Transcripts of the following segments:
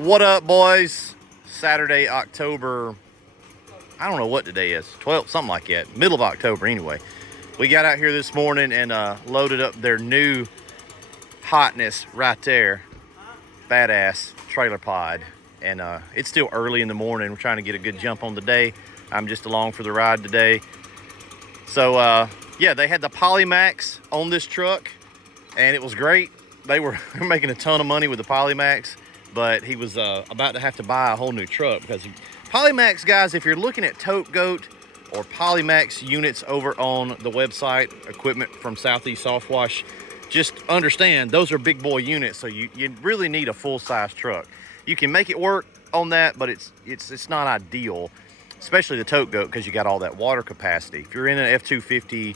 What up, boys? Saturday, October, I don't know what today is, 12th, something like that, middle of October anyway. We got out here this morning and loaded up their new hotness right there, badass trailer pod. And it's still early in the morning. We're trying to get a good jump on the day. I'm just along for the ride today. So yeah, they had the Polymax on this truck and it was great. They were making a ton of money with the Polymax, but he was about to have to buy a whole new truck because Polymax, guys, if you're looking at Tote Goat or Polymax units over on the website, equipment from Southeast SoftWash, just understand those are big boy units, so you really need a full-size truck. You can make it work on that, but it's not ideal, especially the Tote Goat, because you got all that water capacity. If you're in an F-250,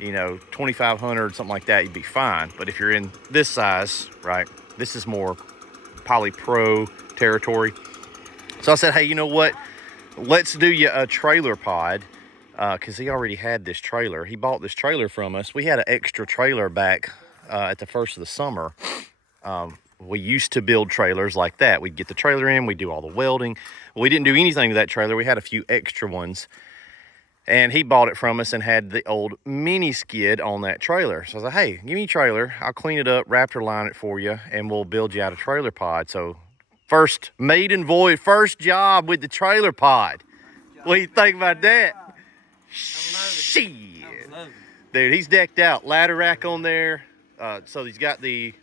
you know, 2500, something like that, you'd be fine. But if you're in this size, right, this is more Poly Pro territory. So I said, hey, you know what? Let's do you a trailer pod, because he already had this trailer. He bought this trailer from us. We had an extra trailer back at the first of the summer. We used to build trailers like that. We'd get the trailer in, we'd do all the welding. We didn't do anything to that trailer. We had a few extra ones. And he bought it from us and had the old mini skid on that trailer. So I was like, hey, give me a trailer. I'll clean it up, Raptor line it for you, and we'll build you out a trailer pod. So first maiden voyage, first job with the trailer pod. What do you think about that? Shit. Dude, he's decked out. Ladder rack on there. So he's got the,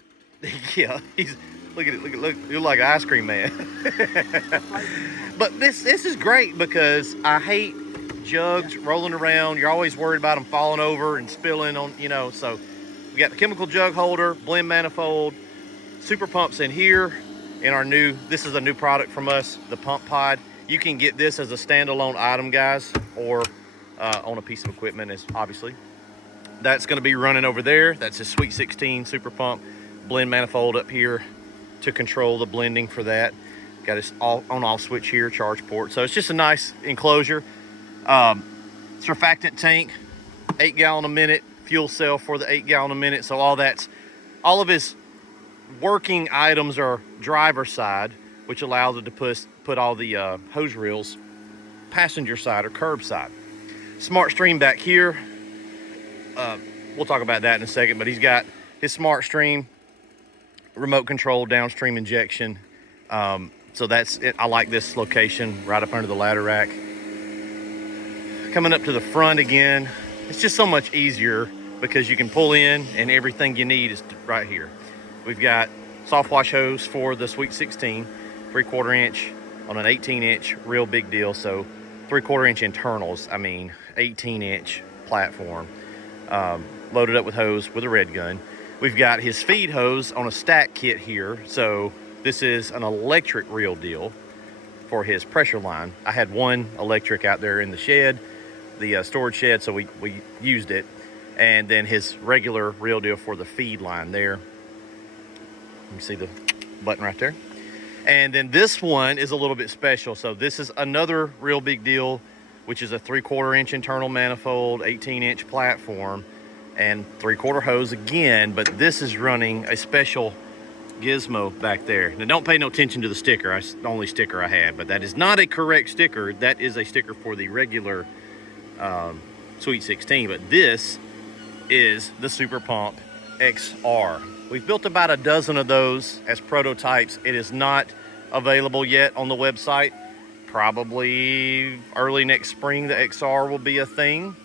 yeah, he's, look at it, look, you're like an ice cream man. But this is great because I hate jugs rolling around. You're always worried about them falling over and spilling on, you know. So we got the chemical jug holder, blend manifold, super pumps in here. In our new, this is a new product from us, the pump pod. You can get this as a standalone item, guys, or on a piece of equipment, is obviously. That's going to be running over there. That's a Sweet 16 super pump, blend manifold up here to control the blending for that. Got this on-off switch here, charge port. So it's just a nice enclosure. Surfactant tank, 8 gallon a minute, fuel cell for the 8 gallon a minute. So all of his working items are driver side, which allows it to put all the hose reels passenger side or curb side. Smart stream back here. We'll talk about that in a second, but he's got his smart stream, remote control downstream injection. So that's it. I like this location right up under the ladder rack. Coming up to the front again, it's just so much easier because you can pull in and everything you need is right here. We've got soft wash hose for the Sweet 16, 3/4 inch on an 18 inch, real big deal. So 3/4 inch internals, 18 inch platform, loaded up with hose with a red gun. We've got his feed hose on a stack kit here. So this is an electric real deal for his pressure line. I had one electric out there in the shed, the storage shed, so we used it. And then his regular real deal for the feed line there. You can see the button right there. And then this one is a little bit special. So this is another real big deal, which is a 3/4 inch internal manifold, 18 inch platform, and 3/4 hose again, but this is running a special gizmo back there. Now don't pay no attention to the sticker. That's the only sticker I had, but that is not a correct sticker. That is a sticker for the regular Sweet 16, but this is the Super Pump XR. We've built about a dozen of those as prototypes. It is not available yet on the website. Probably early next spring, the XR will be a thing.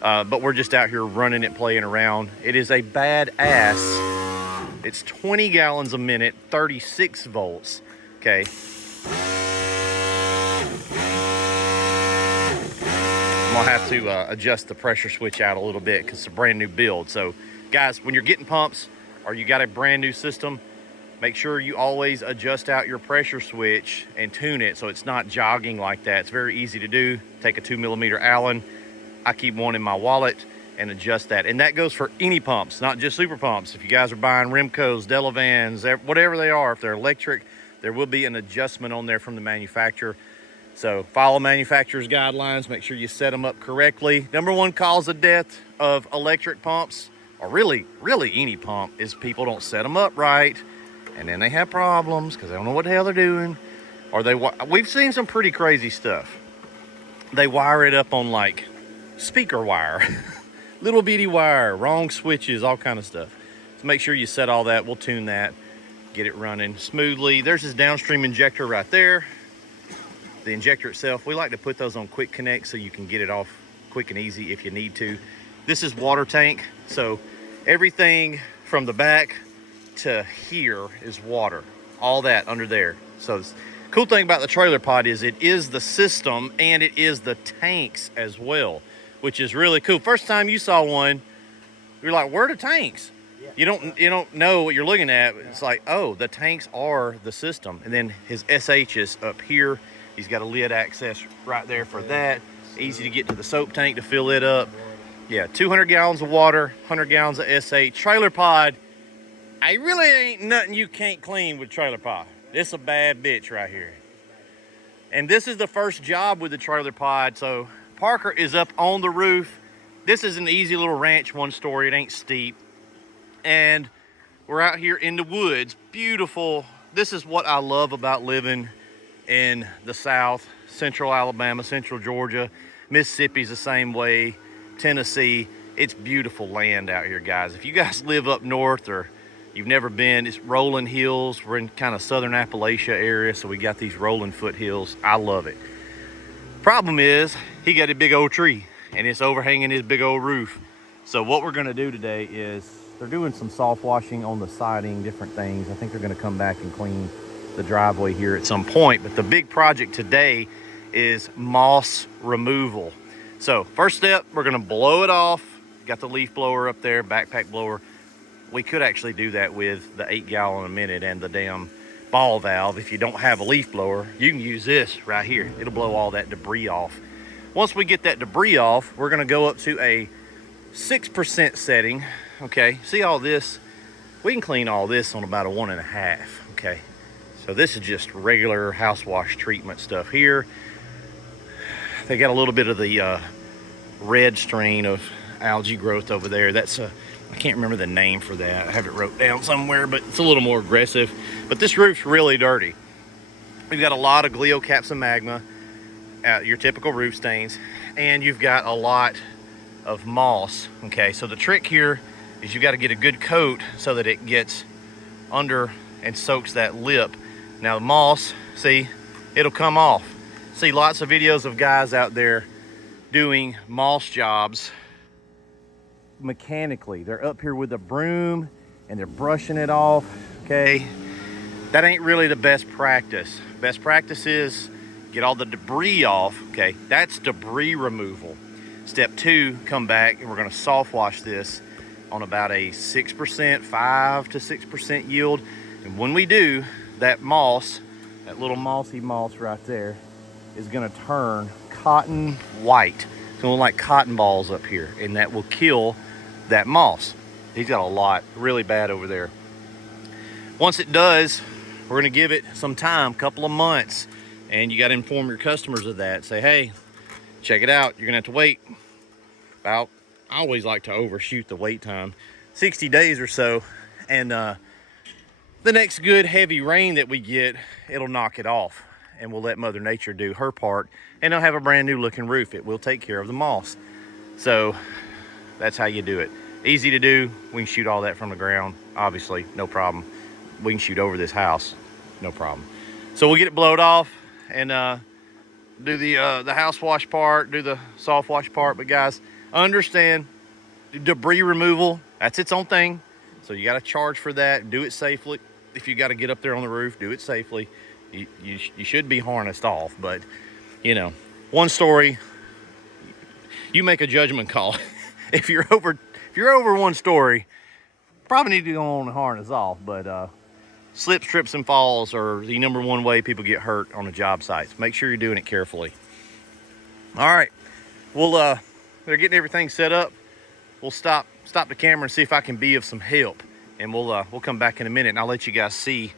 But we're just out here running it, playing around. It is a badass. It's 20 gallons a minute, 36 volts. Okay. I'm gonna have to adjust the pressure switch out a little bit because it's a brand new build. So guys, when you're getting pumps or you got a brand new system, make sure you always adjust out your pressure switch and tune it so it's not jogging like that. It's very easy to do. Take a 2mm Allen. I keep one in my wallet and adjust that. And that goes for any pumps, not just super pumps. If you guys are buying Remcos, Delavans, whatever they are, if they're electric, there will be an adjustment on there from the manufacturer. So follow manufacturer's guidelines, make sure you set them up correctly. Number one cause of death of electric pumps, or really any pump, is people don't set them up right. and then they have problems because they don't know what the hell they're doing. Or we've seen some pretty crazy stuff. They wire it up on like speaker wire, little bitty wire, wrong switches, all kind of stuff. So make sure you set all that. We'll tune that, get it running smoothly. There's this downstream injector right there. The injector itself, we like to put those on quick connect so you can get it off quick and easy if you need to. This is water tank, so everything from the back to here is water, all that under there. So the cool thing about the trailer pod is it is the system and it is the tanks as well, which is really cool. First time you saw one, you're like, where are the tanks? Yeah. You don't know what you're looking at. It's like, oh, the tanks are the system. And then his SH is up here. He's got a lid access right there for that. Easy to get to the soap tank to fill it up. Yeah, 200 gallons of water, 100 gallons of SH. Trailer pod, I really ain't nothing you can't clean with trailer pod. This a bad bitch right here. And this is the first job with the trailer pod. So Parker is up on the roof. This is an easy little ranch, one story. It ain't steep. And we're out here in the woods. Beautiful. This is what I love about living in the South, Central Alabama, Central Georgia. Mississippi's the same way. Tennessee. It's beautiful land out here, guys. If you guys live up north or you've never been, it's rolling hills. We're in kind of southern Appalachia area, so we got these rolling foothills. I love it. Problem is, he got a big old tree and it's overhanging his big old roof. So what we're gonna do today is, they're doing some soft washing on the siding, different things. I think they're gonna come back and clean the driveway here at some point. But the big project today is moss removal. So first step, we're gonna blow it off. Got the leaf blower up there, backpack blower. We could actually do that with the 8 gallon a minute and the damn ball valve. If you don't have a leaf blower, you can use this right here. It'll blow all that debris off. Once we get that debris off, we're gonna go up to a 6% setting. Okay, see all this? We can clean all this on about a 1.5, okay? So this is just regular house wash treatment stuff here. They got a little bit of the red strain of algae growth over there. That's I can't remember the name for that. I have it wrote down somewhere, but it's a little more aggressive. But this roof's really dirty. We've got a lot of Glioxapsa magma, your typical roof stains, and you've got a lot of moss. Okay, so the trick here is you got to get a good coat so that it gets under and soaks that lip. Now the moss, see, it'll come off. See lots of videos of guys out there doing moss jobs mechanically. They're up here with a broom and they're brushing it off, okay? That ain't really the best practice. Best practice is get all the debris off, okay? That's debris removal. Step 2, come back and we're gonna soft wash this on about a 6%, 5 to 6% yield. And when we do, that moss, that little mossy moss right there, is gonna turn cotton white. It's gonna look like cotton balls up here, and that will kill that moss. He's got a lot, really bad over there. Once it does, we're gonna give it some time, couple of months, and you gotta inform your customers of that. Say, hey, check it out, you're gonna have to wait about, I always like to overshoot the wait time, 60 days or so, and the next good heavy rain that we get, it'll knock it off, and we'll let Mother Nature do her part, and they'll have a brand new looking roof. It will take care of the moss. So that's how you do it. Easy to do. We can shoot all that from the ground, obviously, no problem. We can shoot over this house, no problem. So we'll get it blowed off and do the house wash part, do the soft wash part. But guys, understand, debris removal, that's its own thing. So you got to charge for that. Do it safely. If you got to get up there on the roof, do it safely. You should be harnessed off, but you know, one story, you make a judgment call. If you're over one story, probably need to go on and harness off. But slips, trips, and falls are the #1 way people get hurt on the job sites. Make sure you're doing it carefully. All right, they're getting everything set up. We'll stop the camera and see if I can be of some help, and we'll come back in a minute and I'll let you guys see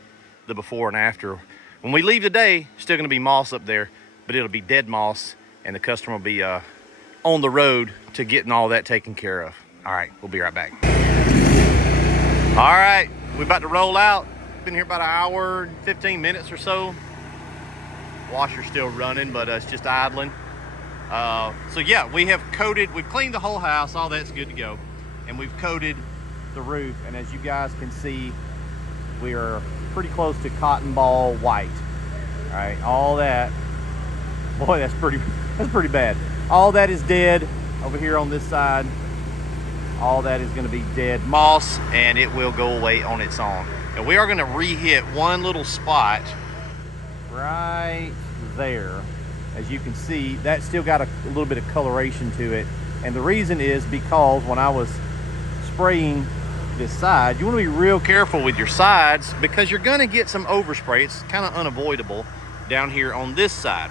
the before and after. When we leave today, still gonna be moss up there, but it'll be dead moss, and the customer will be on the road to getting all that taken care of. All right, we'll be right back. All right, we're about to roll out. been here about an hour and 15 minutes or so. Washer's still running, but it's just idling. So yeah, we've cleaned the whole house, all that's good to go. And we've coated the roof, and as you guys can see, we are pretty close to cotton ball white. All right, all that, boy, that's pretty bad. All that is dead over here on this side. All that is gonna be dead moss, and it will go away on its own. And we are gonna re-hit one little spot right there. As you can see, that still got a little bit of coloration to it. And the reason is because when I was spraying this side, you want to be real careful with your sides because you're going to get some overspray. It's kind of unavoidable down here on this side.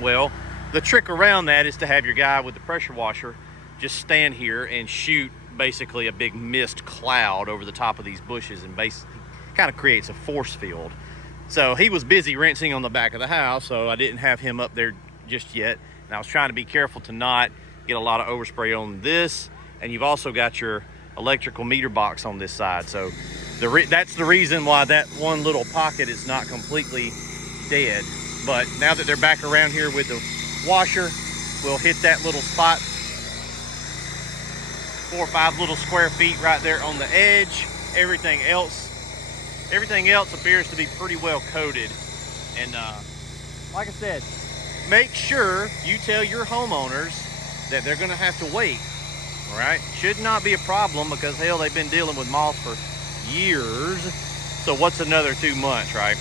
Well, the trick around that is to have your guy with the pressure washer just stand here and shoot basically a big mist cloud over the top of these bushes, and basically kind of creates a force field. So he was busy rinsing on the back of the house, so I didn't have him up there just yet. And I was trying to be careful to not get a lot of overspray on this. And you've also got your electrical meter box on this side. So that's the reason why that one little pocket is not completely dead. But now that they're back around here with the washer, we'll hit that little spot, 4 or 5 little square feet right there on the edge. Everything else appears to be pretty well coated. And like I said, make sure you tell your homeowners that they're gonna have to wait. All right, should not be a problem because hell, they've been dealing with moss for years. So what's another 2 months, right?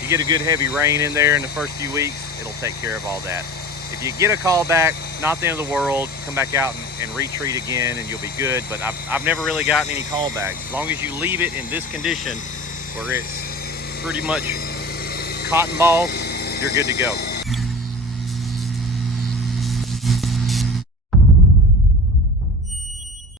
You get a good heavy rain in there in the first few weeks, it'll take care of all that. If you get a call back, not the end of the world. Come back out and retreat again and you'll be good. But I've never really gotten any callbacks. As long as you leave it in this condition where it's pretty much cotton balls, you're good to go.